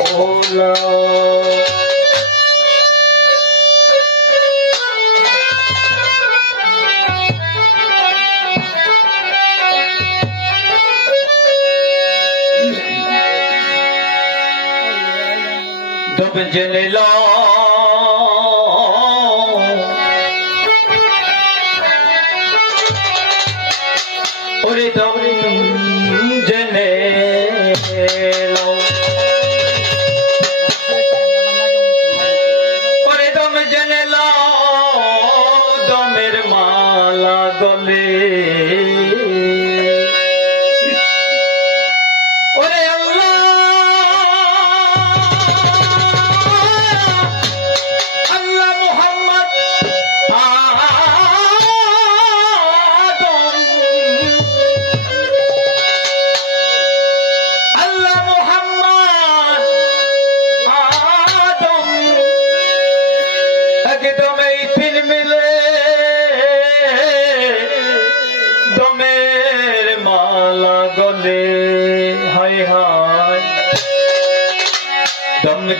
ভোলা ডুব জলে লো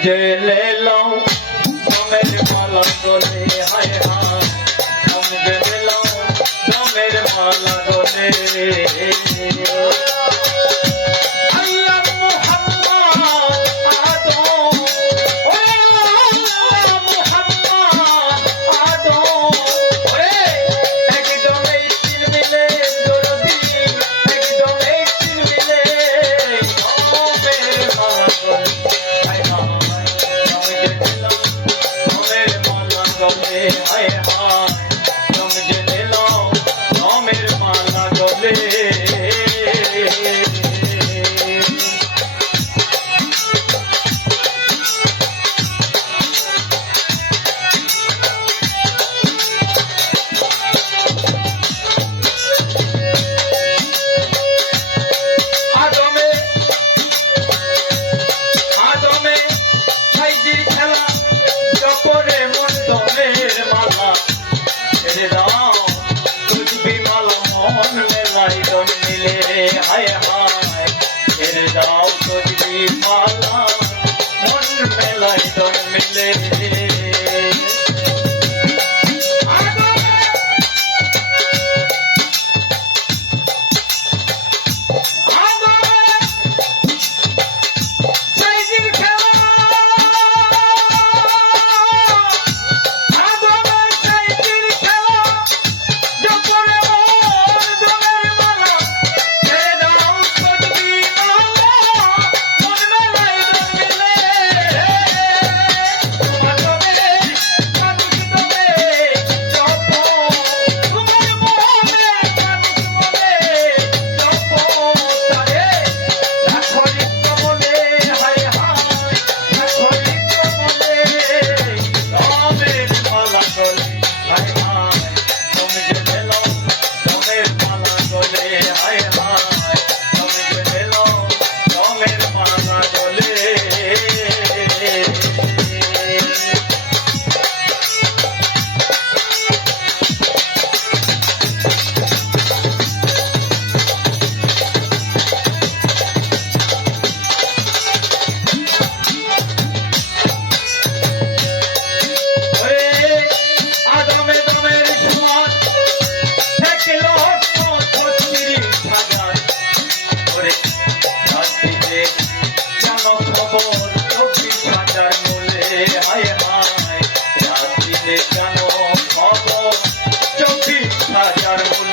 জেলে লও তোমের মালা গলে হায় হায়। তোম জেলে লও তোমের মালা গলে। কবে হয়।